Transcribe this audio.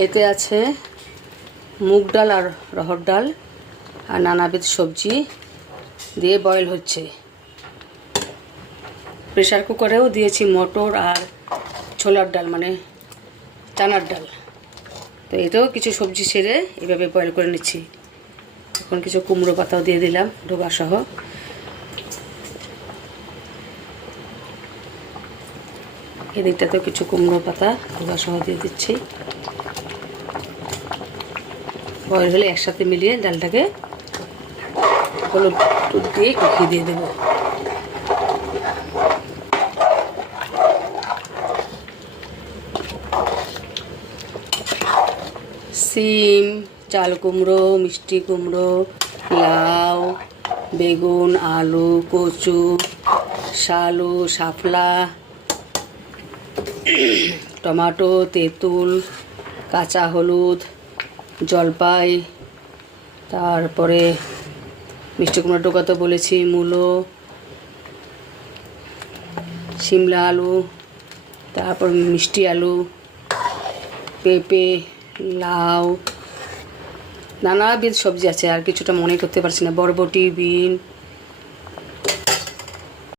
এতে আছে মুগ ডাল আর রহর ডাল আর নানাবিধ সবজি দিয়ে বয়েল হচ্ছে। প্রেসার কুকারেও দিয়েছি মটর আর ছোলার ডাল মানে চানার ডাল। তো এতেও কিছু সবজি সেরে এভাবে বয়েল করে নিচ্ছি। এখন কিছু কুমড়ো পাতাও দিয়ে দিলাম ডোবা সহ। এদিকটাতেও কিছু কুমড়ো পাতা ডোবা সহ দিয়ে দিচ্ছি। বয়েল হলে একসাথে মিলিয়ে ডালটাকে হলুদ দিয়ে কষিয়ে দিয়ে দেবো। সিম, চাল কুমড়ো, মিষ্টি কুমড়ো, লাউ, বেগুন, আলু, কচু, শালু, শাপলা, টমেটো, তেঁতুল, কাঁচা হলুদ, জলপাই, তারপরে মিষ্টি কুমড়ো ডোকা তো বলেছি, মূলো, শিমলা আলু, তারপর মিষ্টি আলু, পেঁপে, লাউ, নানাবিধ সবজি আছে। আর কিছুটা মনে করতে পারছি না। বরবটি, বিন,